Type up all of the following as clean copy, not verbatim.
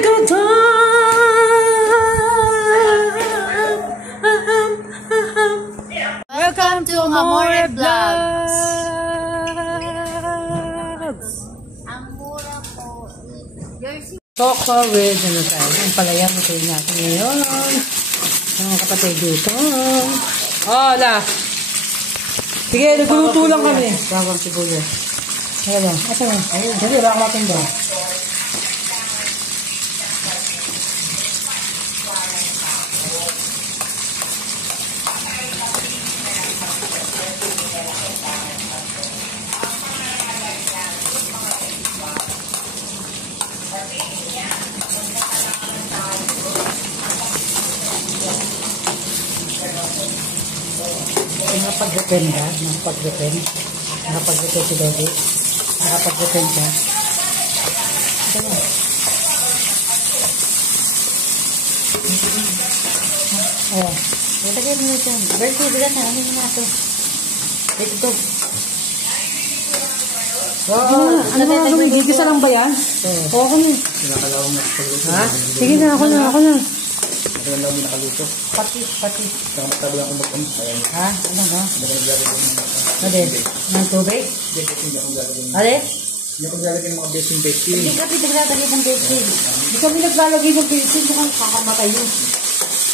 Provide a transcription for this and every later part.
good time. Welcome to Amore Vlogs. Coco with ano tayo? Ang palaya mo tayo natin ngayon. Mga kapatid dito. Hola! Sige, nagluto lang kami. Bawang sibuyas. Ayan. Asa na? Ayun. Dali, baka natin daw. Nakapag-repend ka? Nakapag-repend si Dodi? Nakapag-repend ka? Ito na. Ayan. Matagay mo dyan. Bertie, bilang na. Ano na ito? Ito. Ano ba gawin? Gigisa lang ba yan? Oo, ako na. Pinakalawang nakaluto. Ha? Sige na, ako na. Matagal lang yung nakaluto. Patis. Saka matagal ako mag-ano. Ha? Ano ba? Matagal naglalagay ng mga... Ano? Ng tubig? Hindi akong lalagay ng... Ano? Hindi akong lalagay ng mga baking. Hindi kami naglalagay ng baking. Hindi kami naglalagay ng baking. Mukhang kakamatay yun.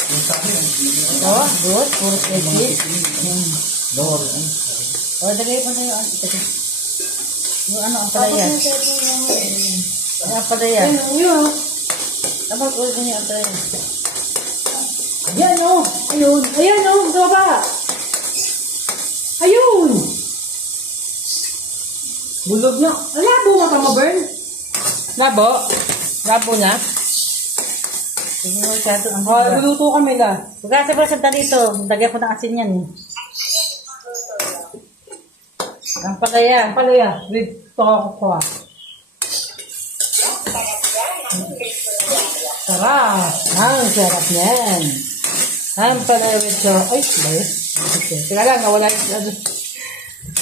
Yung sa akin, Oo, good. Puro baking. Bawal. O, lagay mo na yung yung ano, ang palaya. Ang palaya. Tapos ulit mo yung palaya. Ayan o! Ayun! Ayan o! Baba! Ayun! Bulog na. Labo mo ka mo, Bern? Labo? Labo na? Sige mo siya ito. Luluto kami na. Pagkasa pa sa dito. Lagyan ko ng asin yan eh. Ang palaya. With toko. Sarap. Ang sarap niyan. Ang palaya with toko. Ay, bayo. Okay. Teka lang, nawala yung...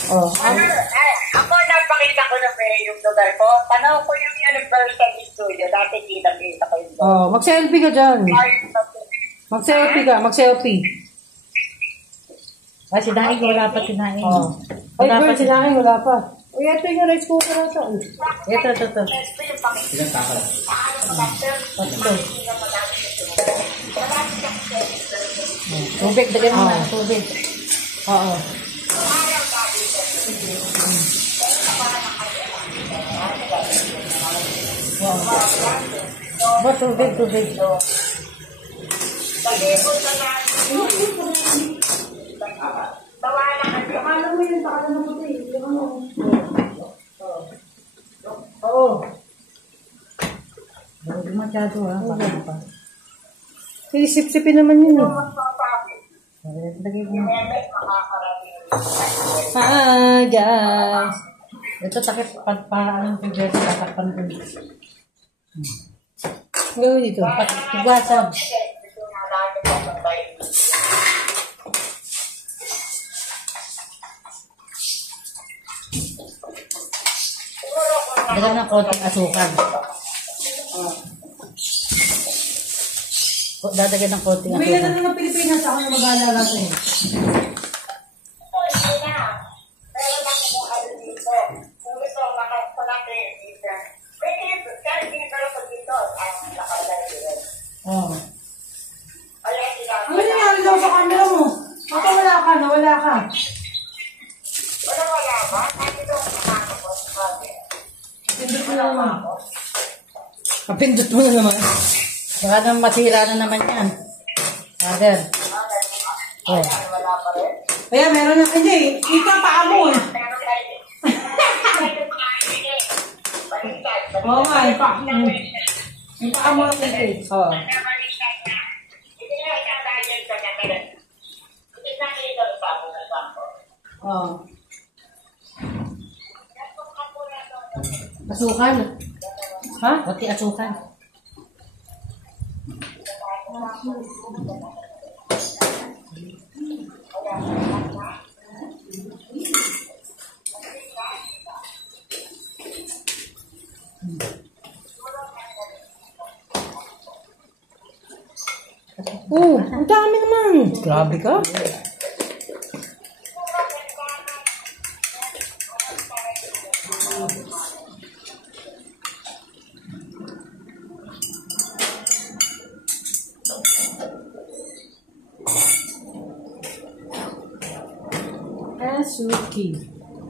Oh, ako napakita ko na yung lugar ko. Tanaw ko yung Universal Studio. Dati kita ko yung lugar. oh, mag-selfie ka dyan. Mag-selfie. Ay, sinahin ko, wala pa sinahin. Oh. Ay, wala pa sinahin, wala pa. Uy, ito yung rice cooker ito. Ito. Ilang takal? Ito. Tubig, dagyan mo na. Tubig. Oo. Ba, tubig. Oo. Huwag masyado ha. Sisip-sipin naman yun eh. Hi guys. Ito takip para anong pwede tatakpan ko. Gawin dito. Pag-wasab. Dagdag ng konting asukal. Dadagdag ng konting asukal. May ganun ng Pilipinas ako na mag-alala sa'yo. Oh. Ano nangyari daw sa camera mo? Baka nawala ka. Wala ba? Kapindot mo na naman. Baka nang masira na naman yan. Father. Oh. Kaya meron na. Hindi. Ika pa mo. Oo nga. Ipa mo ang ito. Oo. Oo. Asukan. Ha? Pati asukan. Oh, ang dami naman. Grabe ka. Suki.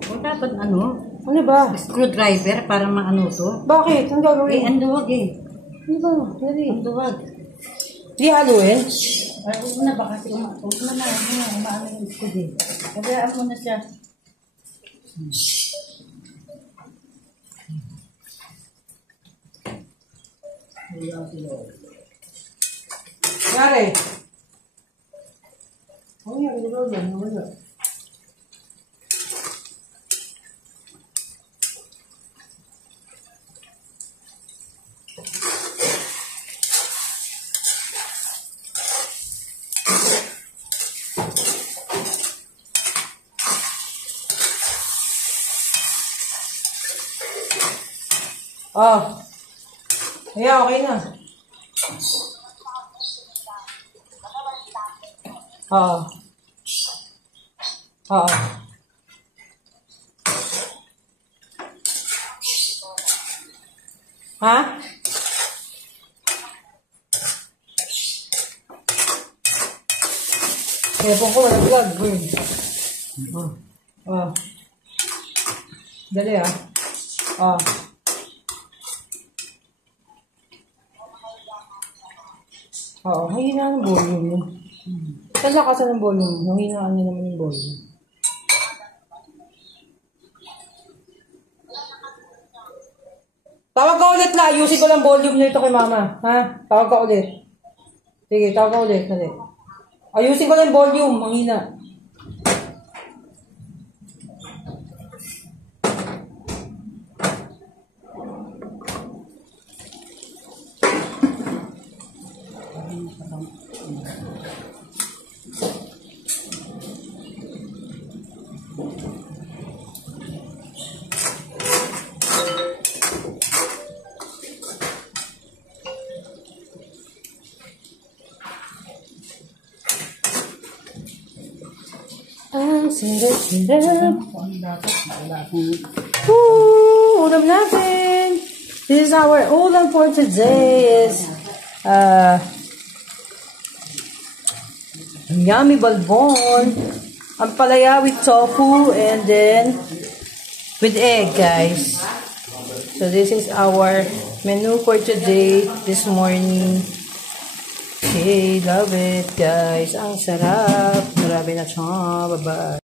O dapat ano? Ano ba? Screwdriver para maano to? Bakit? Ang gagawin? Ang duwag eh. Ano ba? Dali. Ang duwag. Di haluin? Ay, huwag na ba kasi huwag na umaano yung squid eh. Kagayaan mo na siya. Yari. Ano yan? Ano yan? Oh. Ayan, okay na. Oo. Oo. Ha? Kaya po ko wala vlog. Oh. Oh. Dali ah. Oh. Oo, hihina ng volume mo. Saan lakasan ng volume mo? Hinaan niya naman yung volume. Tawag ka ulit na. Ayusin ko lang volume nito kay mama. Ha? Tawag ka ulit. Sige, tawag ka ulit. Dali. Ayusin ko lang volume. Manghina. Ulam natin. This is our ulam for today is yummy balbon, ampalaya with tofu, and then with egg, guys. So this is our menu for today, this morning. Okay, love it, guys. Ang sarap. Grabe na siya. Bye-bye.